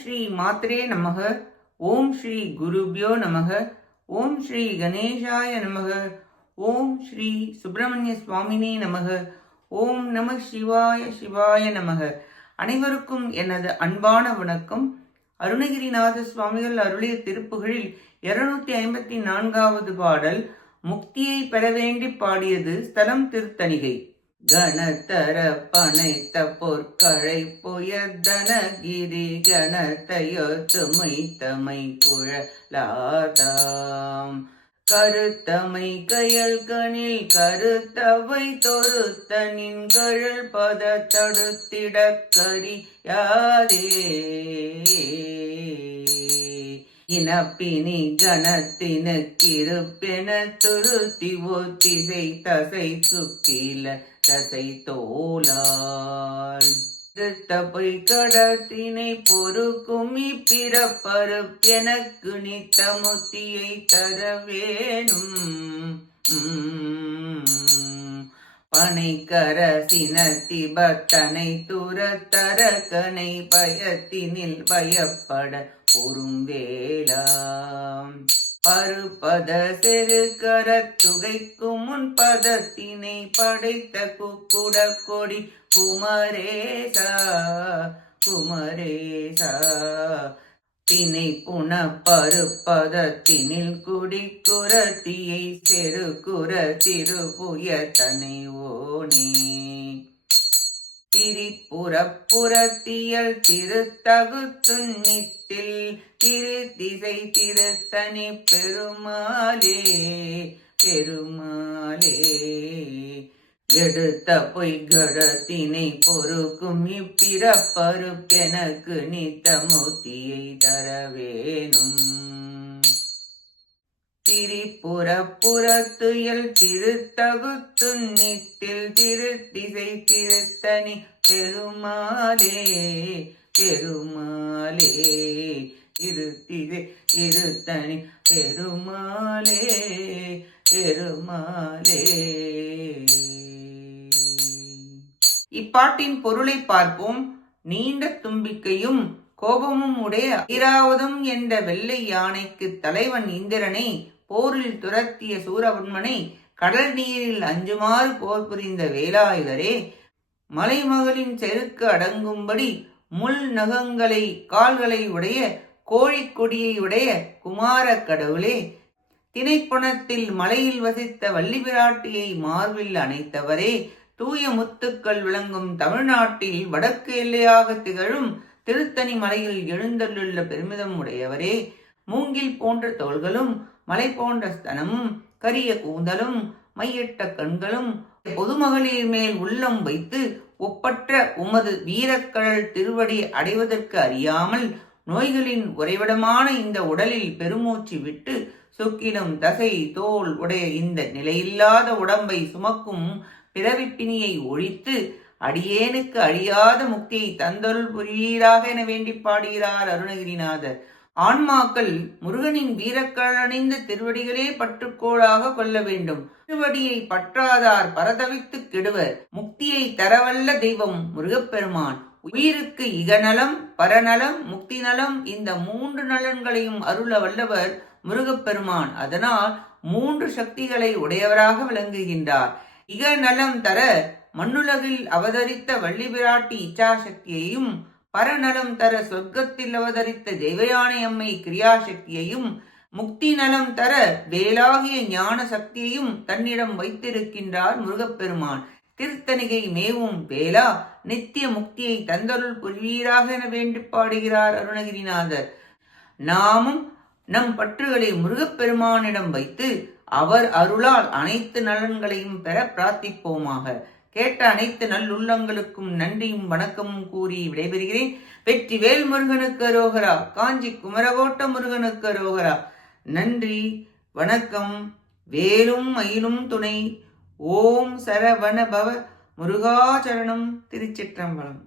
ஸ்ரீ மாத்ரே நமக. ஓம் ஸ்ரீ குருபியோ நமக. ஓம் ஸ்ரீ கணேசாய நமக. ஓம் ஸ்ரீ சுப்பிரமணிய சுவாமினே நமக. ஓம் நம சிவாய சிவாய நமக. அனைவருக்கும் எனது அன்பான வணக்கம். அருணகிரிநாத சுவாமிகள் அருளிய திருப்புகழில் 254வது பாடல். முக்தியை பெற வேண்டி பாடியது ஸ்தலம் திருத்தணிகை. கணத்தர பனைத்த பொற்களை புயர்தனகிரி கணத்தையொத்துமை தமை குழலாதாம் கருத்தமை கயல்கனில் கருத்தவை தொருத்தனின் கழல் பத தடுத்திட கரியாதே இனப்பினி கணத்தினுக்கிருப்பென துருத்தி ஒத்திசை தசை சுக்கில தசை தோலால் பொய் கடத்தினை பொறுக்கும் இப்பிறப்பருப்பெனக்கு நித்த முத்தியை தர வேணும் பனைக்கர சினத்தி பத்தனை துரத்தரகனை பயத்தினில் பயப்பட பொறும்பேலாம் பருப்பத செருக்கர துகைக்கும் முன் பதத்தினை படைத்த குக்குட கொடி குமரேசா குமரேசா தினை புன பருப்பதத்தினில் குடி குரத்தியை செருக்குற திருப்புய தனை ஓனே திரிபுறப்புறத்தியல் திருத்தகுத்துன்னித்தில் திருதிசை திருத்தனி பெருமாளே பெருமாளே எடுத்த பொய்கடத்தினை பொறுக்கும் இப்பிறப்பருப்பெனக்கு நித்த முத்தியை தர வேணும் திரிபுறப்புறத்துயல் திருத்தகுத்துன்னித்தில் திருத்திசை திருத்தனி பெருமாளே பெருமாளே திருத்திசை திருத்தனி பெருமாளே பெருமாளே. இப்பாட்டின் பொருளை பார்ப்போம். நீண்ட தும்பிக்கையும் கோபமும் உடைய ஐராவதம் என்ற வெள்ளை யானைக்கு தலைவன் இந்திரனை போரில் துரத்திய சூரபன்மனை கடல் நீரில் அஞ்சுமாறு போர் புரிந்த வேலாயுதரே, மலைமகளின் செருக்கு அடங்கும்படி முள் நகங்களை கால்களை உடைய கோழிக்கொடியை உடைய குமார கடவுளே, திணைப்பணத்தில் மலையில் வசித்த வள்ளி பிராட்டியை மார்பில் அணைத்தவரே, தூய முத்துக்கள் விளங்கும் தமிழ்நாட்டில் வடக்கு எல்லையாக திகழும் திருத்தணி மலையில் எழுந்தள்ளுள்ள பெருமிதம் உடையவரே, மூங்கில் போன்ற தோள்களும் மலை போன்ற ஸ்தனமும் கரிய கூந்தலும் மையிட்ட கண்களும் பொதுமகளிர் மேல் உள்ளம் வைத்து ஒப்பற்ற உமது வீரக்கழல் திருவடி அடைவதற்கு அறியாமல் நோய்களின் உறைவிடமான இந்த உடலில் பெருமூச்சு விட்டு சொக்கிடும் தசை தோல் உடைய இந்த நிலையில்லாத உடம்பை சுமக்கும் பிறவிப்பினியை ஒழித்து அடியேனுக்கு அழியாத முக்தியை தந்தொருள் புரிவீராக என வேண்டி பாடுகிறார் அருணகிரிநாதர். ஆன்மாக்கள் முருகனின் வீரக்கழணிந்த திருவடிகளே பற்றுக்கோளாக கொள்ள வேண்டும். திருவடியை பற்றாதார் பரதவித்து கெடுவர். முக்தியை தரவல்ல தெய்வம் முருகப்பெருமான். உயிருக்கு இகநலம் பரநலம் முக்தி நலம், இந்த 3 நலன்களையும் அருள வல்லவர் முருகப்பெருமான். அதனால் 3 சக்திகளை உடையவராக விளங்குகின்றார். இகநலம் தர மண்ணுலகில் அவதரித்த வள்ளி பிராட்டி இச்சாசக்தியையும், பரநலம் தர சொர்க்கத்தில் அவதரித்த தேவயானை அம்மை கிரியாசக்தியையும், முக்தி நலம் தர வேலாகிய ஞான சக்தியையும் தன்னிடம் வைத்திருக்கின்றார் முருகப்பெருமான். திருத்தணிகை மேவும் வேலா, நித்திய முக்தியை தந்தருள் புரிவீராக என வேண்டி பாடுகிறார் அருணகிரிநாதர். நாமும் நம் பற்றுகளை முருகப்பெருமானிடம் வைத்து அவர் அருளால் அனைத்து நலன்களையும் பெற பிரார்த்திப்போமாக. கேட்ட அனைத்து நல்லுள்ளங்களுக்கும் நன்றியும் வணக்கமும் கூறி விடைபெறுகிறேன். வெற்றி வேல் முருகனுக்கு அரோகரா. காஞ்சி குமரகோட்ட முருகனுக்கு அரோகரா. நன்றி, வணக்கம். வேலும் மயிலும் துணை. ஓம் சரவண பவ முருகாச்சரணம். திருச்சிற்றம்பலம்.